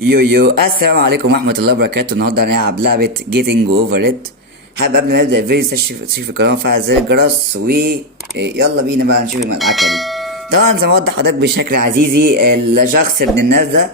يو السلام عليكم ورحمة الله وبركاته. النهارده هنلعب لعبة جيتنج اوفر ات. حابب قبل ما نبدأ الفيديو تشترك في القناة وفعل زر الجرس يلا بينا بقى نشوف المدعكة دي. طبعا زي ما وضح حضرتك بشكل عزيزي، الشخص ابن الناس ده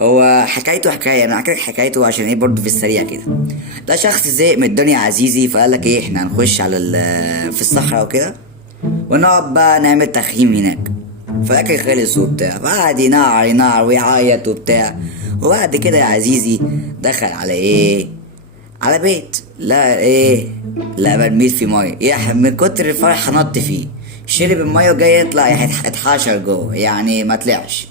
هو حكايته حكاية. انا هحكي لك حكايته عشان ايه برضه في السريع كده. ده شخص زهق من الدنيا عزيزي، فقال لك ايه، احنا هنخش على في الصحراء وكده ونقعد بقى نعمل تخييم هناك. فالاكل خلص وبتاع، فقعد ينعر ينعر ويعيط وبتاع. وبعد كده يا عزيزي دخل على ايه، على بيت، لا ايه، لا مرميت في ميه. يا من كتر الفرح نط فيه، شرب الميه وجاي يطلع اتحشر جوه، يعني ما طلعش.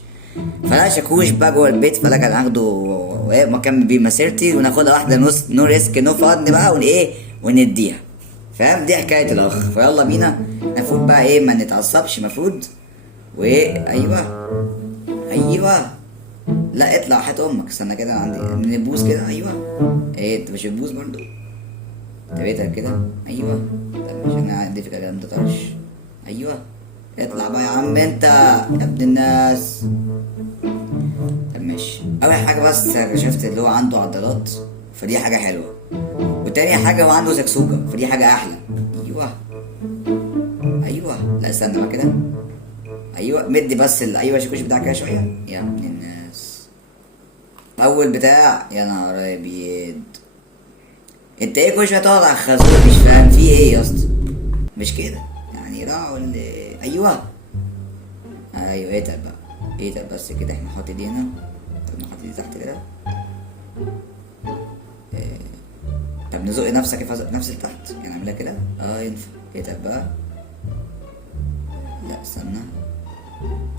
فلا شاكوش بقى جوه البيت، فلا كان هاخده مكمل بيه مسيرتي وناخدها واحده نص، نو ريسك نو فن بقى، ون ايه ونديها. فاهم؟ دي حكايه الاخ. فيلا بينا. المفروض بقى ايه، ما نتعصبش المفروض. وايه، ايوه ايوه، لا اطلع هات امك. استنى كده، عندي نبوس كده. ايوه، ايه انت مش بتبوس برضو؟ انت بيتك كده. ايوه، طب مش انا عندي في الكلام ده طرش. ايوه، اطلع بقى يا عم انت يا ابن الناس. طب ماشي. اول حاجه بس شفت اللي هو عنده عضلات، فدي حاجه حلوه. وتاني حاجه هو عنده سكسوكه، فدي حاجه احلى. ايوه ايوه، لا استنى بقى كده. ايوه مدي بس ايوه شكوش بتاعك كده شويه يا ابن الناس. اول بتاع، يا نهار ابيض. انت ايه كل شويه تقعد على الخازوق؟ مش فاهم في ايه يا اسطى. مش كده يعني، راعوا ايوه ايوه. ايه بقى، ايه بس كده. احنا نحط دي هنا، طب نحط دي تحت كده. إيه. طب نزق نفسك نفس اللي تحت يعني، نعملها كده. ينفع. ايه بقى. لا استنى،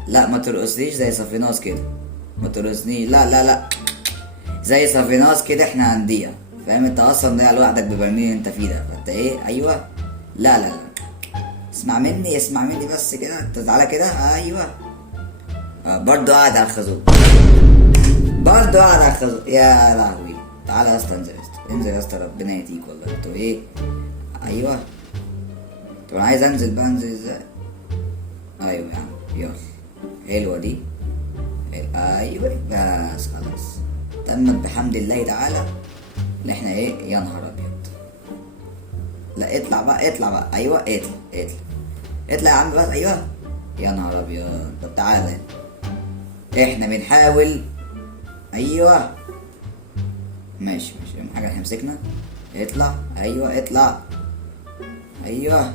لا ما ترقصنيش زي صفيناس كده. ما ترقصنيش، لا لا لا، زي صفيناس كده احنا هنديها. فاهم؟ انت اصلا ضايع لوحدك ببرميل انت فيه ده، فانت ايه. ايوه، لا لا لا، اسمع مني اسمع مني بس كده. انت تعالى كده. ايوه. برضو قاعد على الخازوق، برضو قاعد على الخازوق. يا لهوي. تعالى يا اسطى، انزل يا اسطى، انزل يا اسطى، ربنا يهديك والله. انتوا ايه. ايوه. طب انا عايز انزل بقى، انزل ازاي؟ ايوه يا عم يلا. حلوه دي. ايوه بس خلاص. تمت بحمد الله تعالى. اللي احنا ايه، يا نهار ابيض. لا اطلع بقى اطلع بقى. ايوه اطلع اطلع اطلع يا عم بس. ايوه. يا نهار ابيض. طب تعالى، احنا بنحاول. ايوه ماشي ماشي. اهم حاجه احنا مسكنا. اطلع. ايوه اطلع. ايوه.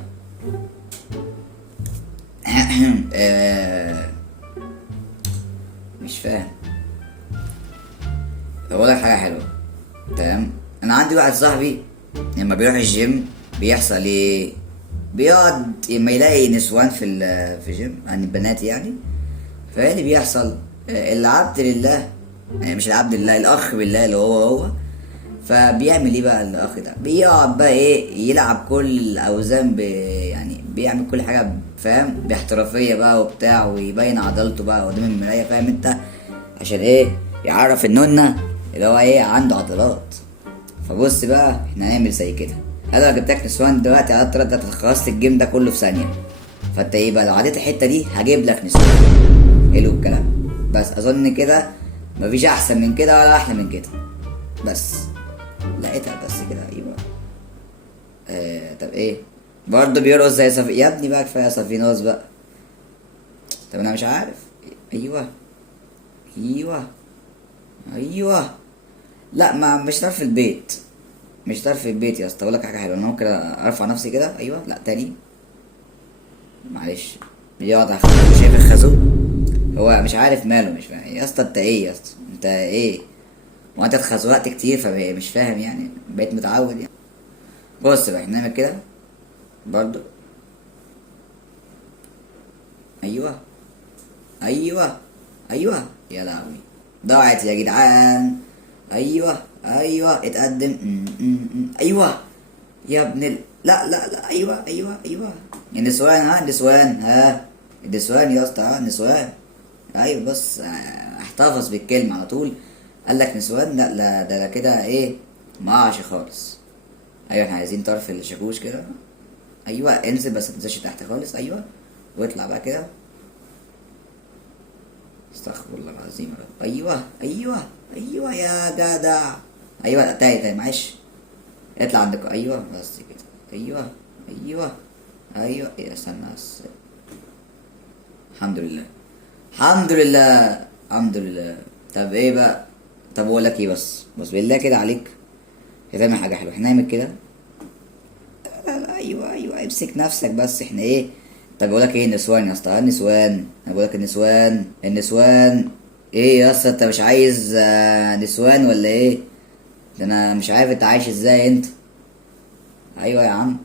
مش فاهم. اقول لك حاجه حلوه. تمام. انا عندي واحد صاحبي لما بيروح الجيم بيحصل ايه، بيقعد اما يلاقي نسوان في الجيم عن البنات يعني. فايه اللي بيحصل؟ العبد لله، مش العبد لله، الاخ بالله اللي هو. فبيعمل ايه بقى الاخ ده؟ بيقعد بقى ايه، يلعب كل الاوزان يعني بيعمل كل حاجه، فاهم، باحترافيه بقى وبتاع، ويبين عضلته بقى قدام المرايه. فاهم انت؟ عشان ايه؟ يعرف النونه اللي هو ايه، عنده عضلات. فبص بقى، احنا هنعمل زي كده. انا لو جبتك نسوان دلوقتي على الطريقه ده، خلصت الجيم ده كله في ثانيه. فانت ايه بقى، لو عديت الحته دي هجيب لك نسوان. حلو الكلام. بس اظن كده مفيش احسن من كده ولا احلى من كده. بس لقيتها بس كده. ايوه. طب ايه، برضه بيرقص زي يا ابني بقى كفايه صفيناز بقى. طب انا مش عارف. ايوه ايوه ايوه. لا ما مش طرف البيت، مش طرف البيت يا اسطى. اقول لك حاجه حلوه، انا ممكن ارفع نفسي كده. ايوه، لا تاني. معلش. بيقعد على الخازوق. شايف الخازوق؟ هو مش عارف ماله، مش فاهم يا اسطى. انت ايه يا اسطى، انت ايه؟ وانت اتخزوقت كتير فمش فاهم يعني، بقيت متعود يعني. بص بقى، احنا نعمل كده برضو. ايوه ايوه ايوه. يا لهوي، ضاعت يا جدعان. ايوه ايوه اتقدم. ايوه يا ابن لا لا لا. ايوه ايوه ايوه. النسوان، ها النسوان، ها النسوان يا اسطى، ها النسوان. ايوه بص، احتفظ بالكلمة على طول. قال لك نسوان، لا لا، ده كده ايه، معاش خالص. ايوه احنا عايزين طرف الشاكوش كده. ايوه انزل بس متنزلش تحت خالص. ايوه، واطلع بقى كده. استغفر الله العظيم يا رب. ايوه ايوه ايوه يا جدع. ايوه تاني تاني معلش. اطلع عندك، ايوه بس كده، ايوه ايوه ايوه. ايه استنى بس. الحمد لله الحمد لله الحمد لله. طب ايه بقى؟ طب اقول لك ايه، بس بالله كده عليك هتعمل حاجه حلوه، احنا نعمل كده. لا لا ايوه ايوه امسك نفسك بس، احنا ايه؟ طب بقول لك ايه، النسوان يا اسطى، النسوان، انا بقول لك النسوان النسوان. ايه يا اسطى انت مش عايز نسوان ولا ايه؟ ده انا مش عارف انت عايش ازاي انت. ايوه يا عم.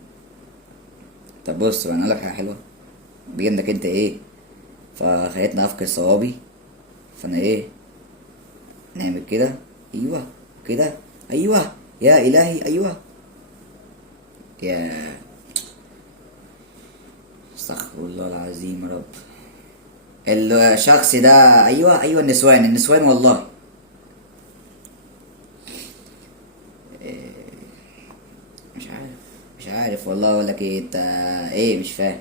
طب بص بقى، انا اقول لك حاجه حلوه بما انك انت ايه، فخليتني افقد صوابي. فانا ايه، نعمل كده. ايوه كده. ايوه يا الهي ايوه. يا استغفر الله العظيم يا رب. الشخص ده، ايوه ايوه النسوان النسوان والله. مش عارف مش عارف والله اقول لك ايه انت. ايه مش فاهم.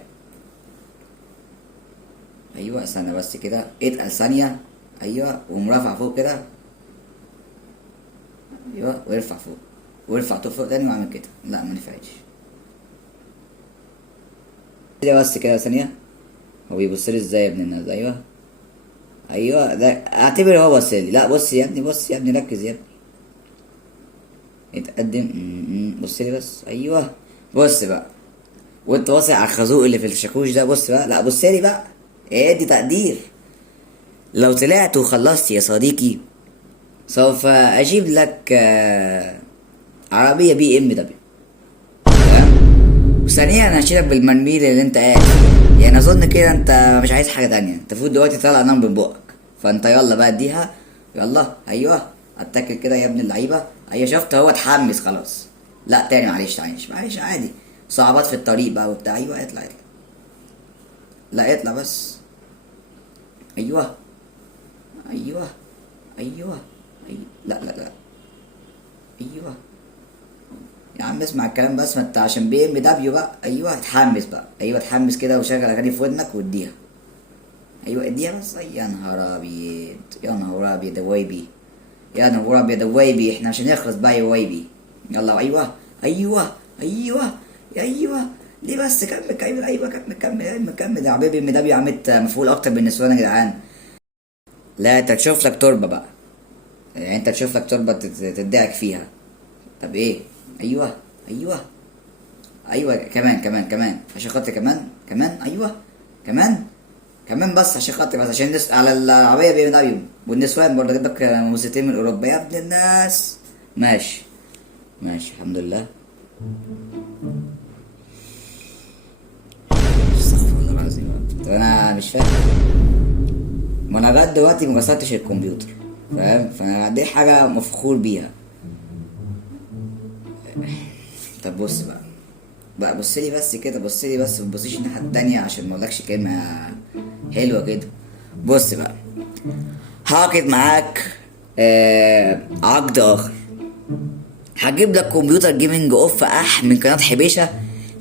ايوه استنى بس كده، اتقل ثانيه. ايوه ومرافع فوق كده. ايوه وارفع فوق، وارفع فوق تاني واعمل كده. لا ما نفعتش. كده بس كده ثانيه. هو بيبص لي ازاي يا ابن الناس؟ ايوه ايوه ده اعتبر هو بص لي. لا بص يا ابني، بص يا ابني ركز يا ابني. اتقدم. بص لي بس. ايوه بص بقى، وانت واصل على الخازوق اللي في الشاكوش ده. بص بقى، لا بص لي بقى. ادي تقدير. لو طلعت وخلصت يا صديقي سوف اجيب لك عربية BMW. تمام. وثانيا هشيلك بالمرميل اللي انت قاعد فيه. يعني اظن كده انت مش عايز حاجة تانية، انت المفروض دلوقتي طالع نار من بقك. فانت يلا بقى اديها. يلا ايوه اتاكل كده يا ابن اللعيبة. ايوه شفت، هو اتحمس خلاص. لا تاني معلش معلش معلش عادي. صعوبات في الطريق بقى وبتاع. ايوه اطلع اطلع. لا اطلع بس. ايوه ايوه ايوه ايوه. لا لا لا. ايوه يا عم اسمع الكلام بس، ما انت عشان BMW بقى. ايوه اتحمس بقى. ايوه اتحمس كده وشغل اغاني في ودنك واديها. ايوه اديها بس. يا نهار ابيض يا نهار ابيض يا ويبي. يا نهار ابيض يا ويبي، احنا مش هنخلص بقى يا ويبي. يلا ايوه ايوه ايوه ايوه. ليه بس؟ كمل كمل. ايوه كمل كمل كمل كمل يا حبيبي. BMW عملت مفعول اكتر بالنسبه يا جدعان. لا انت تشوف لك تربه بقى. يعني انت تشوف لك تربه تدعك فيها. طب ايه؟ ايوه ايوه ايوه كمان كمان كمان عشان خاطر كمان كمان. ايوه كمان كمان بس عشان خاطر، بس عشان الناس على العربيه BMW. والنسوان برضه جاب لك موسيقتين من اوروبا يا ابن الناس. ماشي ماشي الحمد لله. استغفر الله العظيم يا رب. طب انا مش فاهم، ما انا لغايه دلوقتي ما كسرتش الكمبيوتر فاهم، فانا دي حاجه مفخور بيها. طب بص بقى، بص لي بس كده، بص لي بس، ما تبصيش الناحيه التانيه عشان ما اقولكش كلمه حلوه كده. بص بقى، هعقد معاك عقد اخر. هجيب لك كمبيوتر جيمنج اوف من قناه حبيشه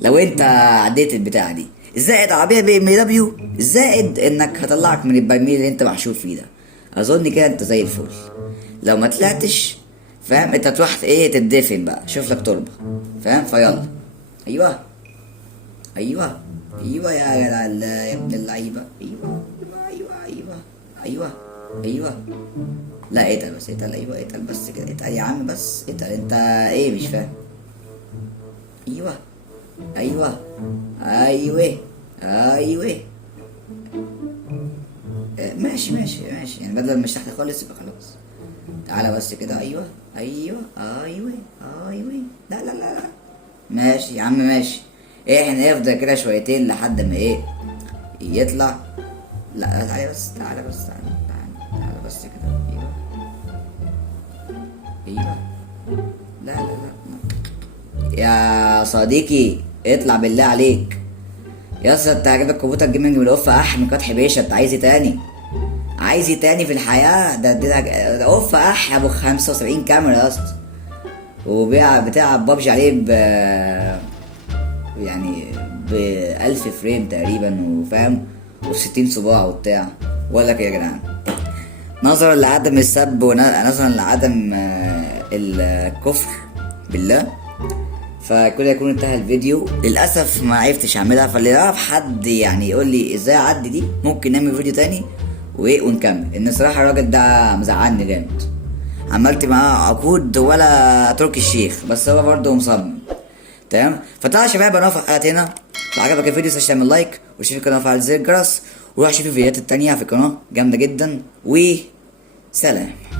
لو انت عديت البتاعه دي، زائد عربيه BMW، زائد انك هطلعك من البرميل اللي انت محشور فيه ده. اظن كده انت زي الفل. لو ما طلعتش فاهم، انت تروح ايه تدفن بقى، شوف لك تربه فاهم. فيلا ايوه ايوه ايوه يا جدع يا ابن اللعيبه. ايوه ايوه ايوه ايوه ايوه. لا اتقل بس، اتقل. ايوه اتقل بس كده، اتقل يا عم بس اتقل. انت ايه مش فاهم؟ ايوه ايوه ايوه ايوه. ماشي ماشي ماشي، يعني بدل مش تحت خالص يبقى خلاص. تعالى بس كده. ايوه ايوه ايوه ايوه. لا لا لا لا. ماشي يا عم ماشي. ايه احنا نفضل كده شويتين لحد ما ايه يطلع. لا تعالى بس، تعالى بس، تعالى تعالى, تعالى بس كده. ايوه ايوه. لا لا لا يا صديقي اطلع بالله عليك. يا اسطى انت عجبك كمبيوتر جيمنج من اوف من فتحي باشا؟ انت عايز ايه تاني؟ عايز ايه تاني في الحياه؟ ده اوف ابو 75 كاميرا يا اسطى، بتاع بابجي عليه يعني ب1000 فريم تقريبا وفاهم، و60 صباع وبتاع. بقول لك ايه يا جدعان، نظرا لعدم السب ونظرا لعدم الكفر بالله، فكده يكون انتهى الفيديو. للاسف ما عرفتش اعملها، فاللي يعرف حد يعني يقول لي ازاي اعدي دي ممكن نعمل فيديو تاني ونكمل، ان صراحه الراجل ده مزعلني جامد. عملت معاه عقود ولا تركي الشيخ، بس هو برضه مصمم. تمام، فتعالى يا شباب انا واقف حلقات هنا. لو عجبك الفيديو تعمل لايك وشوف القناه وفعل زر الجرس، وروح شوف الفيديوهات التانية في القناه جامده جدا، وسلام.